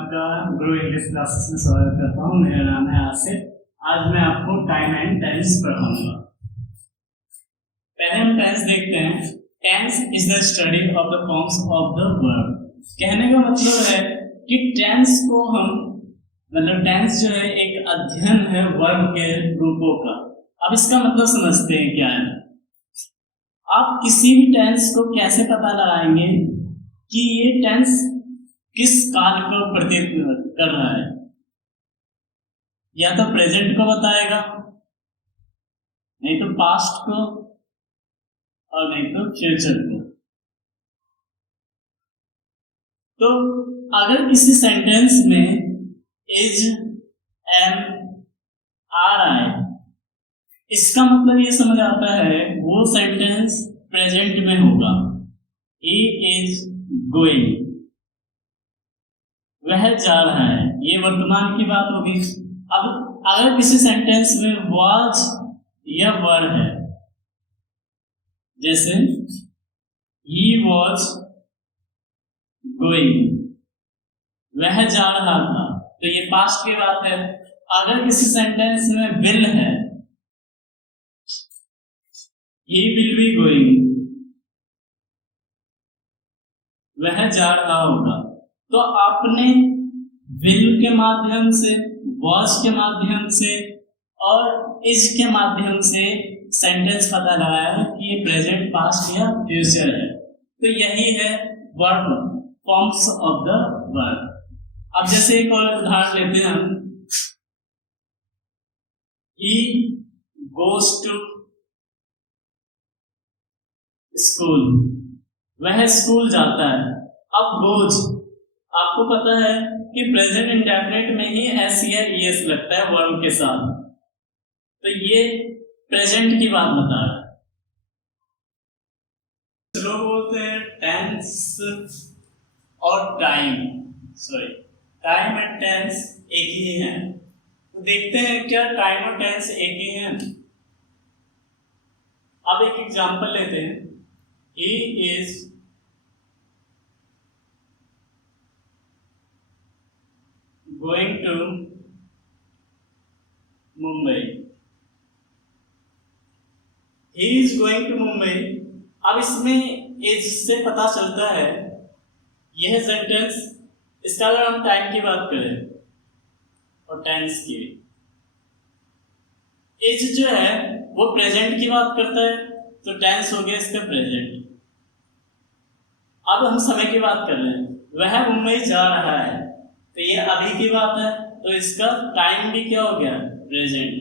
आपका grow English classes में स्वागत करता हूँ। मेरा नाम है आसिफ। आज मैं आपको टाइम एंड टेंस पढ़ाऊंगा। पहले हम टेंस देखते हैं। Tense is the study of the forms of the verb. कहने का मतलब है कि टेंस को हम टेंस जो है एक अध्ययन है वर्ब के रूपों का। अब इसका मतलब समझते हैं क्या है। आप किसी भी टेंस को कैसे पता लगाएंगे कि ये टेंस किस काल को प्रतिनिधित्व कर रहा है। या तो प्रेजेंट को बताएगा, नहीं तो पास्ट को, और नहीं तो फ्यूचर को। तो अगर किसी सेंटेंस में इज, एम, आ रहा है, इसका मतलब ये समझ आता है वो सेंटेंस प्रेजेंट में होगा। ही इज गोइंग, वह जा रहा है, ये वर्तमान की बात होगी। अब अगर किसी सेंटेंस में वाज या वर है, जैसे ही वॉज गोइंग, वह जा रहा था, तो ये पास्ट की बात है। अगर किसी सेंटेंस में विल है, ही विल बी गोइंग, वह जा रहा होगा। तो आपने विल के माध्यम से, वॉज के माध्यम से और इज के माध्यम से सेंटेंस पता लगाया है कि ये प्रेजेंट, पास्ट या फ्यूचर है। तो यही है verb, forms of the verb. अब जैसे एक और उदाहरण लेते हैं हम। ही गोज टू स्कूल, वह स्कूल जाता है। अब गोज, आपको पता है कि प्रेजेंट इंडेफिनिट में ही एस या ईएस लगता है वर्ब के साथ, तो ये प्रेजेंट की बात बता रहा है। लोग बोलते हैं टेंस और टाइम, टाइम एंड टेंस एक ही है। तो देखते हैं क्या टाइम और टेंस एक ही हैं। अब एक एग्जांपल लेते हैं। He is going to Mumbai, he is going to Mumbai. अब इसमें इज से पता चलता है यह सेंटेंस, इसका अगर हम टाइम की बात करें और टेंस की, इज जो है वो प्रेजेंट की बात करता है, तो टेंस हो गया इसका प्रेजेंट। अब हम समय की बात कर रहे हैं, वह मुंबई जा रहा है, तो ये अभी की बात है, तो इसका टाइम भी क्या हो गया, प्रेजेंट।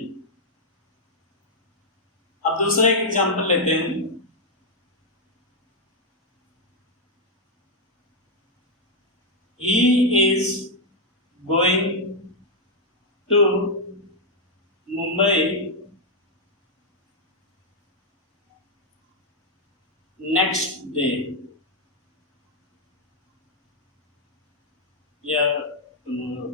अब दूसरा एक एग्जांपल लेते हैं। He is going to Mumbai next day या tomorrow।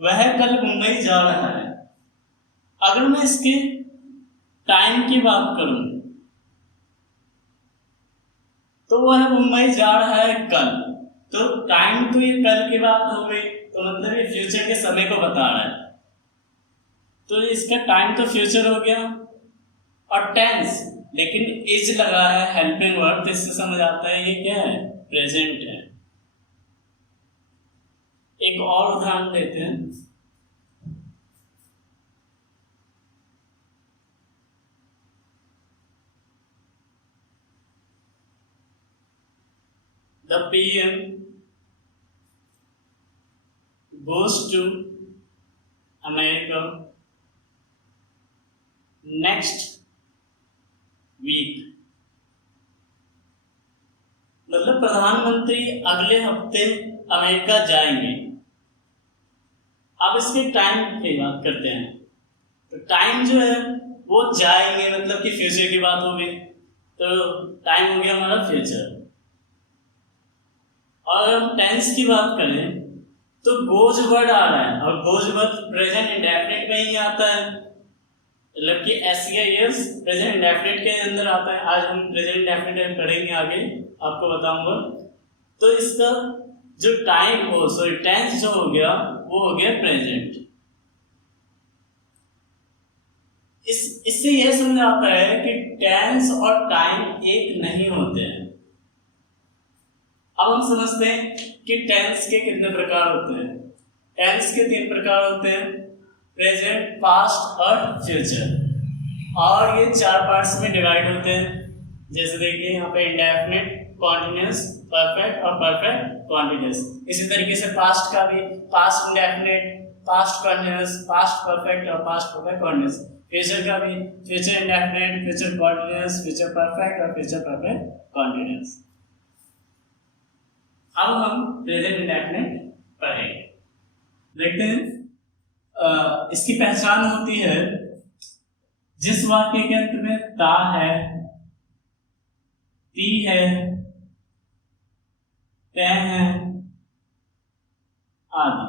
वह कल मुंबई जा रहा है। अगर मैं इसके टाइम की बात करूं तो वह मुंबई जा रहा है कल, तो टाइम तो ये कल की बात हो गई, तो मतलब ये फ्यूचर के समय को बता रहा है, तो इसका टाइम तो फ्यूचर हो गया। और टेंस, लेकिन इज लगा है हेल्पिंग वर्ब, तो इससे समझ आता है ये क्या है, प्रेजेंट है। एक और उदाहरण लेते हैं। The PM goes to America next week, मतलब प्रधानमंत्री अगले हफ्ते अमेरिका जाएंगे। अब इसके टाइम की बात करते हैं, तो टाइम जो है वो जाएंगे मतलब कि फ्यूचर की बात हो गई, तो टाइम हो गया हमारा फ्यूचर। और हम टेंस की बात करें तो गोज वर्ड आ रहा है, और गोज वर्ड प्रेजेंट इंडेफिनिट में ही आता है, मतलब कि SCIS प्रेजेंट इंडेफिनिट के अंदर आता है। आज हम प्रेजेंट इंडेफिनिट पढ़ेंगे आगे, आपको बताऊंगा। तो इसका जो टाइम हो सॉरी टेंस जो हो गया वो हो गया प्रेजेंट। इससे यह समझ आता है कि टेंस और टाइम एक नहीं होते हैं। अब हम समझते हैं कि टेंस के कितने प्रकार होते हैं। टेंस के 3 प्रकार होते हैं, प्रेजेंट, पास्ट और फ्यूचर। और ये 4 पार्ट्स में डिवाइड होते हैं। जैसे देखिए यहाँ पे इंडेफिनिट, कॉन्टिन्यूअस, परफेक्ट और परफेक्ट कॉन्टिन्यूअस। इसी तरीके से पास्ट का भी, past indefinite, past continuous, past perfect और पास्ट परफेक्ट कॉन्टिन्यूअस। फ्यूचर का भी, future indefinite, future continuous, future perfect और फ्यूचर परफेक्ट कॉन्टिन्यूअस। अब हम प्रेजेंट इंडेफिनिट पढ़ेंगे। देखते हैं इसकी पहचान होती है जिस वाक्य के अंत में ता है, ती है, तय है आदि।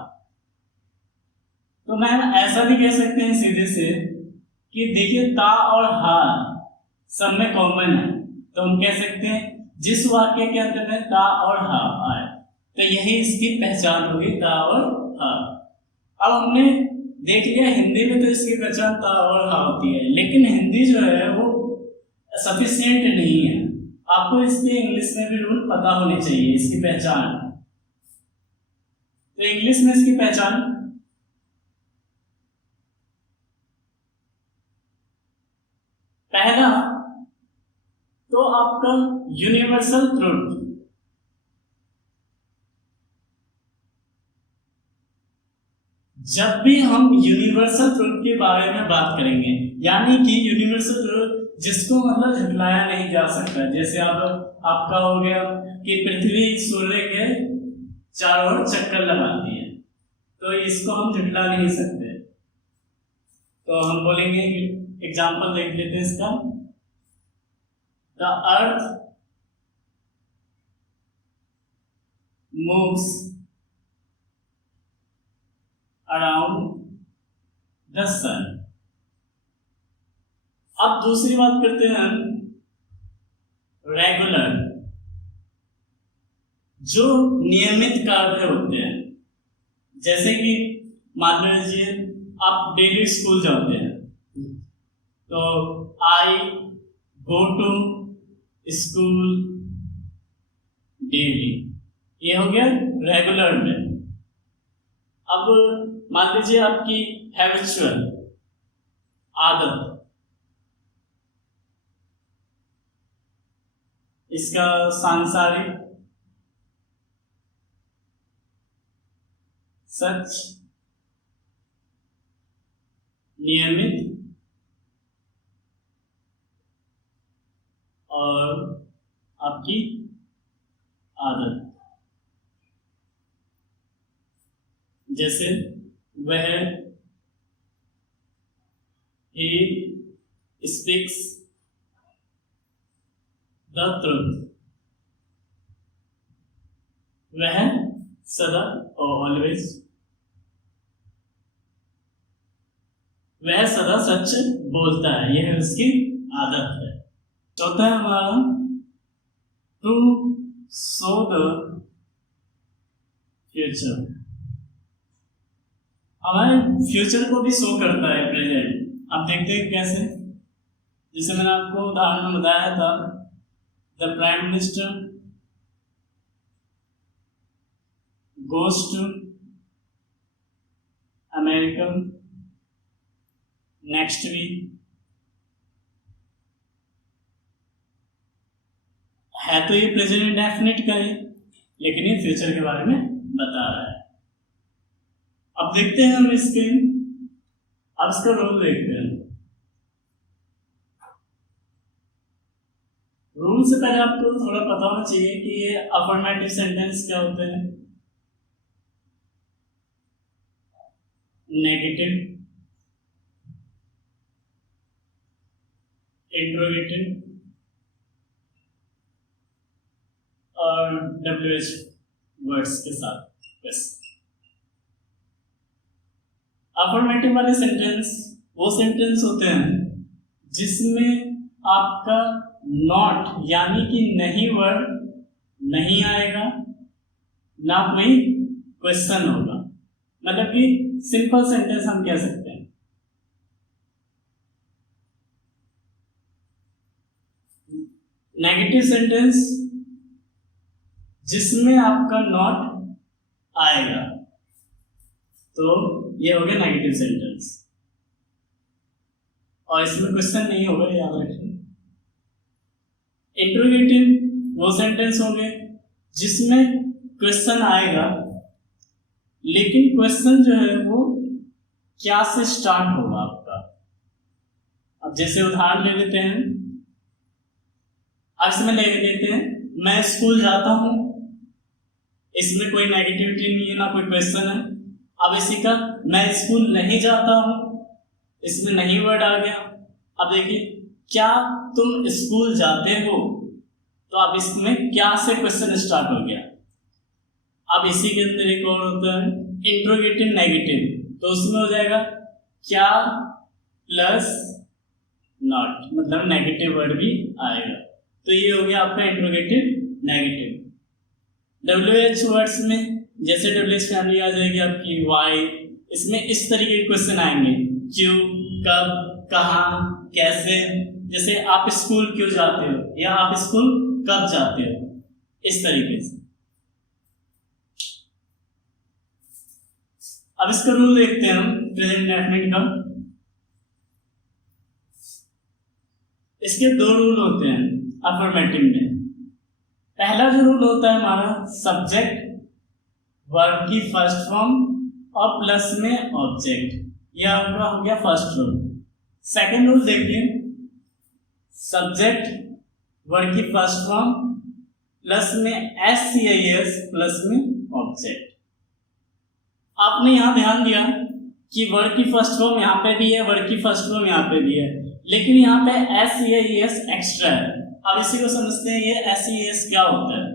तो मैम ऐसा भी कह सकते हैं सीधे से कि देखिए ता और हा सब में कॉमन है, तो हम कह सकते हैं जिस वाक्य के अंत में ता और हा आए तो यही इसकी पहचान होगी, ता और हा। अब हमने देख लिया हिंदी में तो इसकी पहचान ता और हा होती है, लेकिन हिंदी जो है वो सफिशिएंट नहीं है। आपको इसके इंग्लिश में भी रूल पता होने चाहिए इसकी पहचान। तो इंग्लिश में इसकी पहचान, पहला तो आपका यूनिवर्सल ट्रुथ। जब भी हम यूनिवर्सल ट्रुथ के बारे में बात करेंगे, यानी कि यूनिवर्सल ट्रुथ जिसको मतलब झुटलाया नहीं जा सकता, जैसे अब आपका हो गया कि पृथ्वी सूर्य के चारों ओर चक्कर लगाती है, तो इसको हम झुटला नहीं सकते। तो हम बोलेंगे, एग्जाम्पल देख लेते हैं इसका। The earth moves around the sun. अब दूसरी बात करते हैं हम रेगुलर, जो नियमित कार्य होते हैं। जैसे कि मान लीजिए आप डेली स्कूल जाते हैं, तो आई गो टू स्कूल डेली, ये हो गया रेगुलर में। अब मान लीजिए आपकी हैबिचुअल आदत, इसका सांसारिक, सच, नियमित और आपकी आदत। जैसे वह, he speaks the truth, वह सदा ऑलवेज, वह सदा सच बोलता है, यह उसकी आदत है। चौथा है हमारा टू शो द फ्यूचर। हमारे फ्यूचर को भी शो करता है प्रेजेंट। आप देखते हैं कैसे, जैसे मैंने आपको उदाहरण में बताया था, the prime minister goes to America next week। है तो ये प्रेजेंट इंडेफिनिट का है, लेकिन ये फ्यूचर के बारे में बता रहा है। अब देखते हैं हम इसके, अब इसका रूल देखते हैं। रूल से पहले आपको थोड़ा पता होना चाहिए कि ये अफर्मेटिव सेंटेंस क्या होते हैं, नेगेटिव, इंट्रोगेटिव और WH वर्ड्स के साथ। बस अफर्मेटिव वाले सेंटेंस वो सेंटेंस होते हैं जिसमें आपका नॉट यानी कि नहीं वर्ड नहीं आएगा, ना कोई क्वेश्चन होगा, मतलब कि सिंपल सेंटेंस हम कह सकते हैं। नेगेटिव सेंटेंस जिसमें आपका नॉट आएगा, तो ये हो गया नेगेटिव सेंटेंस, और इसमें क्वेश्चन नहीं होगा, याद रखना। इंट्रोगेटिव वो सेंटेंस होंगे जिसमें क्वेश्चन आएगा, लेकिन क्वेश्चन जो है वो क्या से स्टार्ट होगा आपका। अब जैसे उदाहरण ले लेते हैं, अब इसमें ले लेते हैं मैं स्कूल जाता हूं, इसमें कोई नेगेटिविटी नहीं है, ना कोई क्वेश्चन है। अब इसी का मैं स्कूल नहीं जाता हूं, इसमें नहीं वर्ड आ गया। अब देखिए क्या तुम स्कूल जाते हो, तो अब इसमें क्या से क्वेश्चन स्टार्ट हो गया। अब इसी के अंदर एक और होता है इंट्रोगेटिव नेगेटिव, तो उसमें हो जाएगा क्या प्लस नॉट, मतलब नेगेटिव वर्ड भी आएगा। तो ये हो गया आपका इंट्रोगेटिव नेगेटिव। WH वर्ड्स में जैसे WH फैमिली आ जाएगी आपकी वाई, इसमें इस तरीके के क्वेश्चन आएंगे, क्यों, कब, कहाँ, कैसे। जैसे आप स्कूल क्यों जाते हो, या आप स्कूल कब जाते हो, इस तरीके से। अब इसका रूल देखते हैं हम प्रेजेंट इंडेफिनिट का। इसके दो रूल होते हैं अफर्मेटिव में। पहला जो रूल होता है हमारा सब्जेक्ट वर्ब की फर्स्ट फॉर्म और प्लस में ऑब्जेक्ट, यह आपका हो गया फर्स्ट रूल। सेकंड रूल देखिए, सब्जेक्ट वर्ब की फर्स्ट फॉर्म प्लस में SCIS प्लस में ऑब्जेक्ट। आपने यहां ध्यान दिया कि वर्ड की फर्स्ट फॉर्म यहां पे भी है, वर्ड की फर्स्ट फॉर्म यहां पे भी है, लेकिन यहां पे SCIS एक्स्ट्रा है। अब इसी को समझते हैं ये SCIS क्या होता है।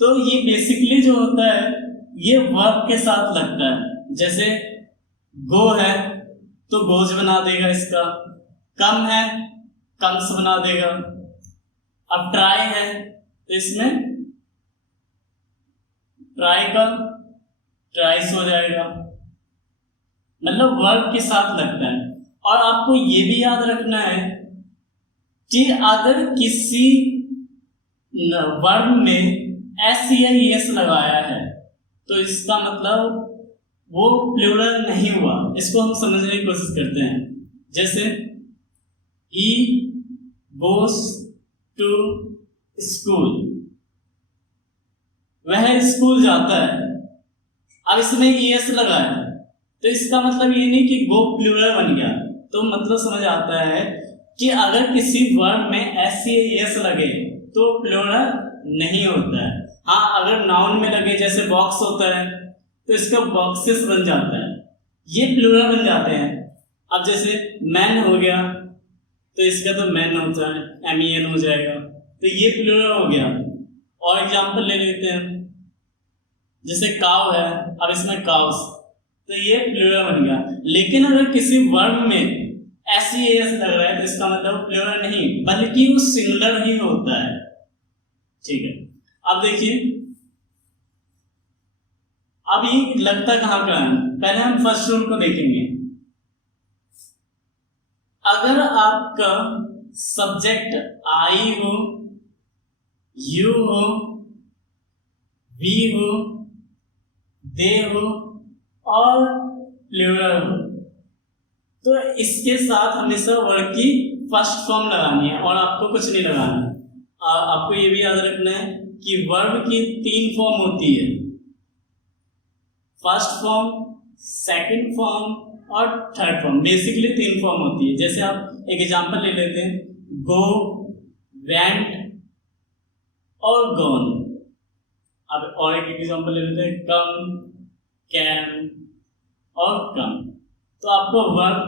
तो ये बेसिकली जो होता है ये वर्ब के साथ लगता है। जैसे गो है तो गोज बना देगा इसका, कम है कम्स बना देगा। अब ट्राई है तो इसमें ट्राई का ट्राइस हो जाएगा, मतलब वर्ब के साथ लगता है। और आपको ये भी याद रखना है कि अगर किसी वर्ब में SCIS लगाया है तो इसका मतलब वो प्लूरल नहीं हुआ। इसको हम समझने की कोशिश करते हैं। जैसे he goes to school, वह स्कूल जाता है। अब इसमें ES लगा है तो इसका मतलब ये नहीं कि गो प्लूरल बन गया। तो मतलब समझ आता है कि अगर किसी वर्ब में SCIS लगे तो प्लूरल नहीं होता है। हाँ, अगर नाउन में लगे जैसे बॉक्स होता है तो इसका बॉक्सेस बन जाता है, ये प्लूरल बन जाते हैं। अब जैसे मैन हो गया तो इसका तो मैन होता है, MEN हो जाएगा, तो ये प्लूरल हो गया। और एग्जांपल ले लेते हैं, जैसे काव है, अब इसमें काउस, तो ये प्लूरल बन गया। लेकिन अगर किसी वर्ब में SCIS लग रहा है तो इसका मतलब प्लूरल नहीं बल्कि वो सिंगुलर ही होता है। ठीक है, अब देखिए अब ये लगता कहाँ का है। पहले हम फर्स्ट रूल को देखेंगे। अगर आपका सब्जेक्ट आई हो, यू हो, वी हो, दे हो और प्लूरल हो, तो इसके साथ हमेशा वर्ड की फर्स्ट फॉर्म लगानी है और आपको कुछ नहीं लगाना है। आपको ये भी याद रखना है कि वर्ब की 3 फॉर्म होती है, फर्स्ट फॉर्म, सेकंड फॉर्म और थर्ड फॉर्म। बेसिकली 3 फॉर्म होती है। जैसे आप एक एग्जांपल ले लेते हैं, गो, वेंट और गॉन। अब और एक एग्जांपल ले लेते हैं, कम, कैन और कम। तो आपको वर्ब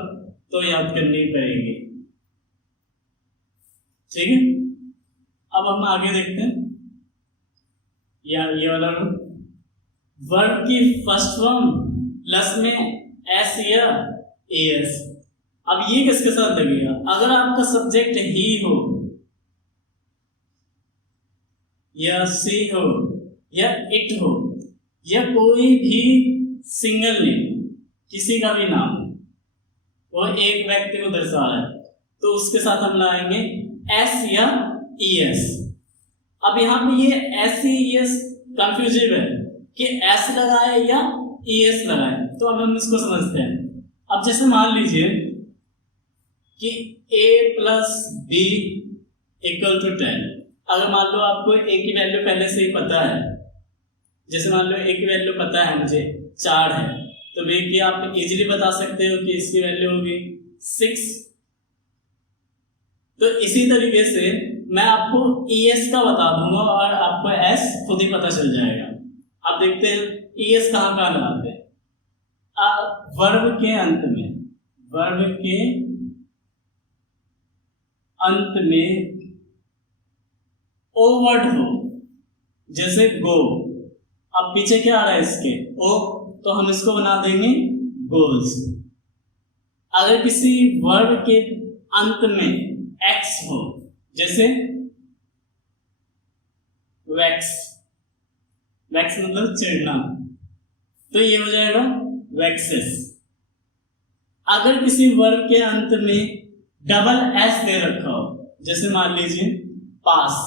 तो याद करनी पड़ेगी। ठीक है, अब हम आगे देखते हैं। ये वाला वर्ब की फर्स्ट फॉर्म प्लस में S या एस। अब ये किसके साथ लगेगा? अगर आपका सब्जेक्ट ही हो या सी हो या इट हो या कोई भी सिंगल नेम, किसी का भी नाम, वो एक व्यक्ति को दर्शा रहा है, तो उसके साथ हम लगाएंगे एस या ईएस। अब यहाँ पे ये एस ईएस कंफ्यूजिव है कि एस लगाए या ईएस लगाए, तो अब हम इसको समझते हैं। अब जैसे मान लीजिए कि a plus B equal to 10। अगर मान लो आपको a की वैल्यू पहले से ही पता है, जैसे मान लो a की वैल्यू पता है मुझे 4 है, तो b की आप इजीली बता सकते हो कि इसकी वैल्यू होगी 6। तो इसी तरीके से मैं आपको ES का बता दूंगा और आपको S खुद ही पता चल जाएगा। अब देखते हैं ES कहाँ कहाँ लगाते हैं। वर्ब के अंत में, वर्ब के अंत में ओ वर्ड हो, जैसे गो, अब पीछे क्या आ रहा है इसके ओ, तो हम इसको बना देंगे गोल्स। अगर किसी वर्ब के अंत में एक्स हो, जैसे वैक्स, वैक्स मतलब चिढ़ना, तो ये हो जाएगा वैक्सेस। अगर किसी वर्ब के अंत में डबल एस दे रखा हो, जैसे मान लीजिए पास,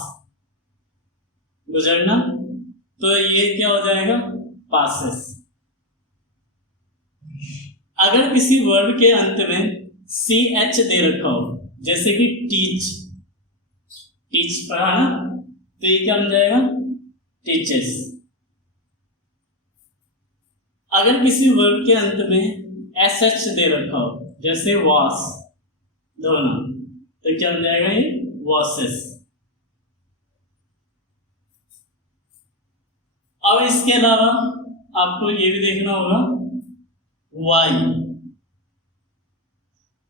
गुजरना, तो ये क्या हो जाएगा पासेस। अगर किसी वर्ब के अंत में सी एच दे रखा हो, जैसे कि टीच, टीच पढ़ाना, तो ये क्या बन जाएगा टीचर्स। अगर किसी वर्ब के अंत में एस एच दे रखा हो, जैसे वॉश, धोना, तो क्या बन जाएगा ये वॉशेस। अब इसके अलावा आपको ये भी देखना होगा वाई।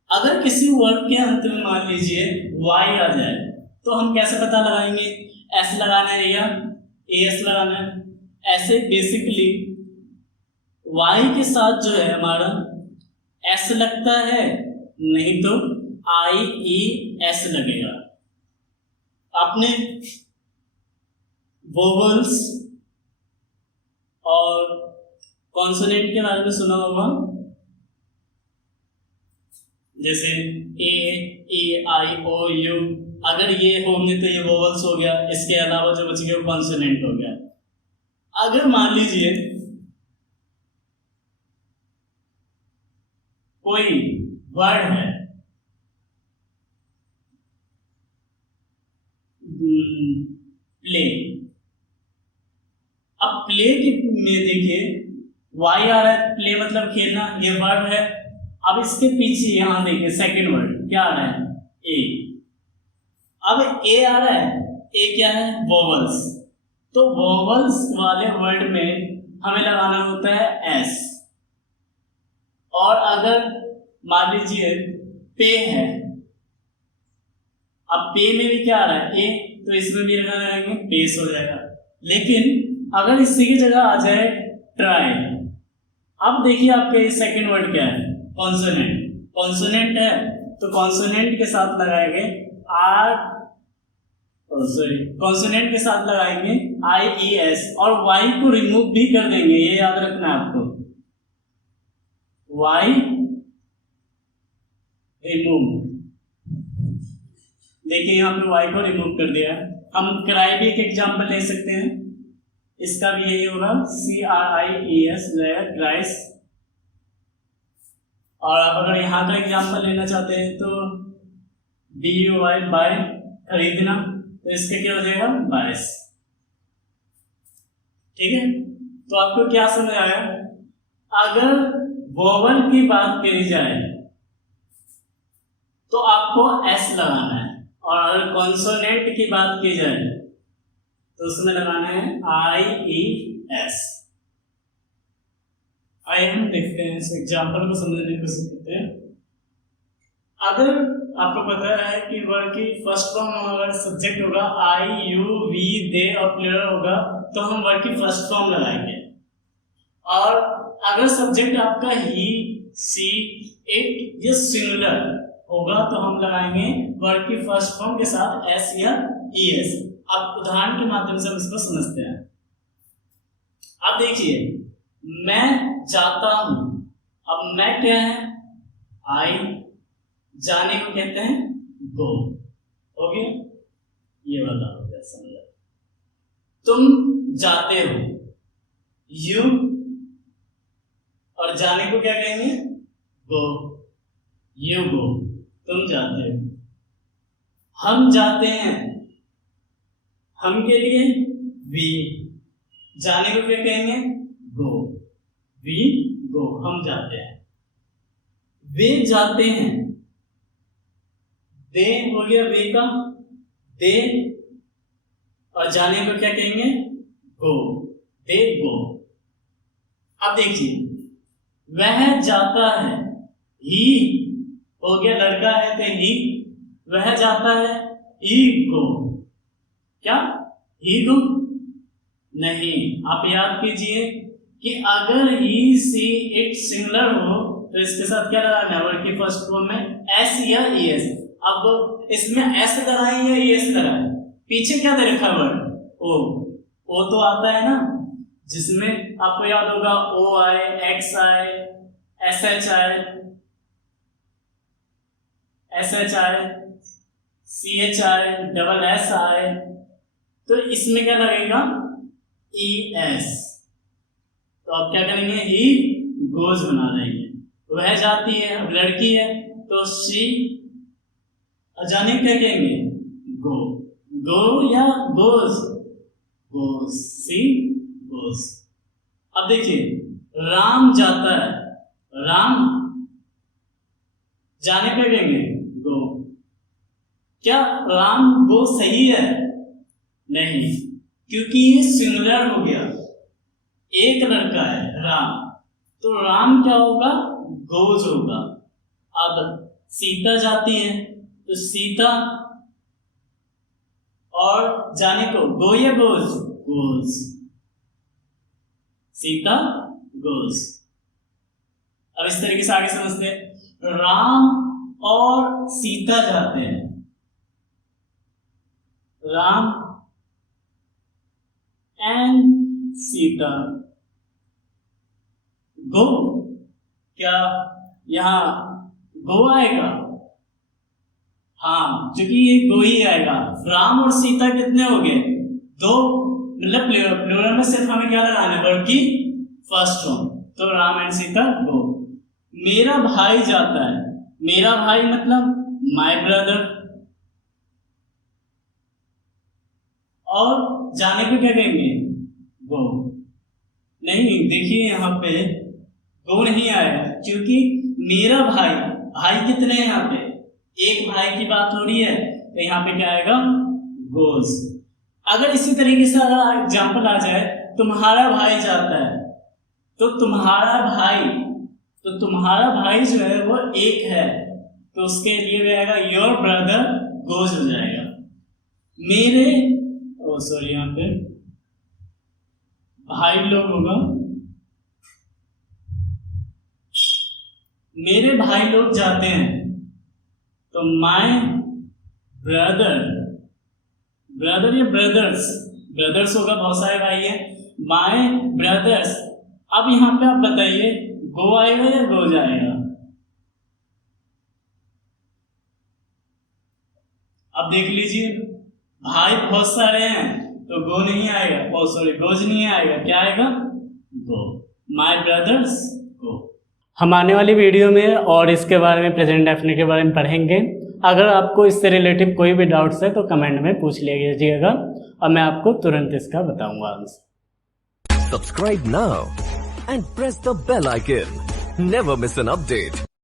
अगर किसी वर्ब के अंत में मान लीजिए वाई आ जाए, तो हम कैसे पता लगाएंगे? एस लगाना है या एस लगाना है? ऐसे बेसिकली वाई के साथ जो है हमारा एस लगता है, नहीं तो आई ई एस लगेगा। आपने वोवल्स और कॉन्सोनेंट के बारे में सुना होगा, जैसे ए ई आई ओ यू। अगर ये होंगे तो ये वोवल्स हो गया, इसके अलावा जो बच गया वो कॉन्सोनेंट हो गया। अगर मान लीजिए कोई वर्ड है, प्ले, अब प्ले में देखिए वाई आ रहा है, प्ले मतलब खेलना, ये वर्ड है। अब इसके पीछे यहां देखिए सेकंड वर्ड क्या आ रहा है ए। अब ए आ रहा है, ए क्या है वोवल्स, तो वोवल्स वाले वर्ड में हमें लगाना होता है एस। और अगर मान लीजिए पे है, अब पे में भी क्या आ रहा है ए, तो इसमें भी लगाएंगे पेस हो जाएगा। लेकिन अगर इसी की जगह आ जाए ट्राई, अब देखिए आपके ये सेकंड वर्ड क्या है कॉन्सोनेंट, कॉन्सोनेंट है तो कॉन्सोनेंट के साथ लगाएंगे आर, सॉरी कॉन्सोनेंट के साथ लगाएंगे आई ई एस, और वाई को रिमूव भी कर देंगे, ये याद रखना है आपको, वाई रिमूव। देखिए यहाँ पे वाई को रिमूव कर दिया। हम क्राई भी एक एग्जाम्पल ले सकते हैं, इसका भी यही होगा C R I E S cries. और आप अगर यहाँ का एग्जाम्पल लेना चाहते हैं तो बी यू वाई बाय, खरीदना, तो इसके क्या हो जाएगा बायस। ठीक है, तो आपको क्या समझ आया? अगर वोवल की बात करी जाए तो आपको एस लगाना है, और अगर कॉन्सोनेंट की बात की जाए तो उसमें लगाना है आई ई एस। आइए हम देखते हैं इस एग्जाम्पल को समझने की कोशिश करते हैं। अगर आपको पता है कि वर्ड की फर्स्ट फॉर्म अगर सब्जेक्ट होगा आई यू वी दे और प्लूरल होगा, तो हम वर्ड की फर्स्ट फॉर्म लगाएंगे। और अगर सब्जेक्ट आपका ही सी इट, ये सिंगुलर होगा तो हम लगाएंगे वर्ड की फर्स्ट फॉर्म के साथ एस या ईएस। अब उदाहरण के माध्यम से हम इसको समझते हैं। अब देखिए, मैं जाता हूं। अब मैं क्या है? आई, जाने को कहते हैं गो। ओके, ये वाला हो गया समझा। तुम जाते हो, यू, और जाने को क्या कहेंगे? गो, यू गो, तुम जाते हो। हम जाते हैं, हम के लिए वी, जाने को क्या कहेंगे? गो, वी गो, हम जाते हैं। वे जाते हैं, दे हो गया वे का, दे, और जाने को क्या कहेंगे? गो, दे गो। अब देखिए, वह जाता है, ही हो गया लड़का है तो ही, वह जाता है, ही गो, क्या ही गो? नहीं, आप याद कीजिए कि अगर ही सी इट सिंगुलर हो तो इसके साथ क्या लगाना है? वर्ड की फर्स्ट फॉर्म में एस या ईएस। अब इसमें एस लगाएं या ईएस लगाएं? पीछे क्या दे रखा वर्ड? ओ तो आता है ना, जिसमें आपको याद होगा ओ आए, एक्स आए, एस एच आए, सी एच आए, डबल एस आए, तो इसमें क्या लगेगा? E S. तो आप क्या करेंगे? ही गोज बना देंगे। वह जाती है, अब लड़की है तो शी, जाने क्या कहेंगे? गो, गो या गोज? Goes, she goes. अब देखिए, राम जाता है, राम, जाने क्या कहेंगे? गो। क्या राम गो सही है? नहीं, क्योंकि ये सिंगुलर हो गया, एक लड़का है राम, तो राम क्या होगा? गोज होगा। अब सीता जाती है तो सीता, और जाने को गो या गोज? Goes, Sita goes. अब इस तरीके से आगे समझते हैं। राम और सीता जाते हैं, राम एंड सीता गो। क्या यहां गो आएगा? हाँ, क्योंकि ये गो ही आएगा। राम और सीता कितने हो गए? दो, मतलब प्लूरल में सिर्फ हमें क्या लगाना है? वर्ड की फर्स्ट फॉर्म, तो राम एंड सीता गो। मेरा भाई जाता है, मेरा भाई मतलब माय ब्रदर, और जाने को क्या कहेंगे? गो। नहीं, देखिए यहां पे गो नहीं आएगा, क्योंकि मेरा भाई, भाई कितने हैं यहाँ पे? एक भाई की बात हो रही है, तो यहाँ पे क्या आएगा? गोज। अगर इसी तरीके से अगर एग्जाम्पल आ जाए, तुम्हारा भाई जाता है, तो तुम्हारा भाई जो है वो एक है, तो उसके लिए भी आएगा योर ब्रदर गोज हो जाएगा। मेरे, ओ सॉरी, यहाँ पे भाई लोग होगा, मेरे भाई लोग जाते हैं, तो माय ब्रदर, ब्रदर या ब्रदर्स होगा, बहुत सारे भाई हैं, माय ब्रदर्स। अब यहाँ पे आप बताइए, गो आएगा या गो जाएगा? अब देख लीजिए, भाई बहुत सारे हैं तो गो नहीं आएगा, ओ सॉरी, गोज नहीं आएगा, क्या आएगा? गो, माय ब्रदर्स गो। हम आने वाली वीडियो में और इसके बारे में, प्रेजेंट डेफिनेट के बारे में पढ़ेंगे। अगर आपको इससे रिलेटिव कोई भी डाउट्स है तो कमेंट में पूछ लीजिएगा और मैं आपको तुरंत इसका बताऊंगा answer. Subscribe now and press the bell icon. Never miss an update.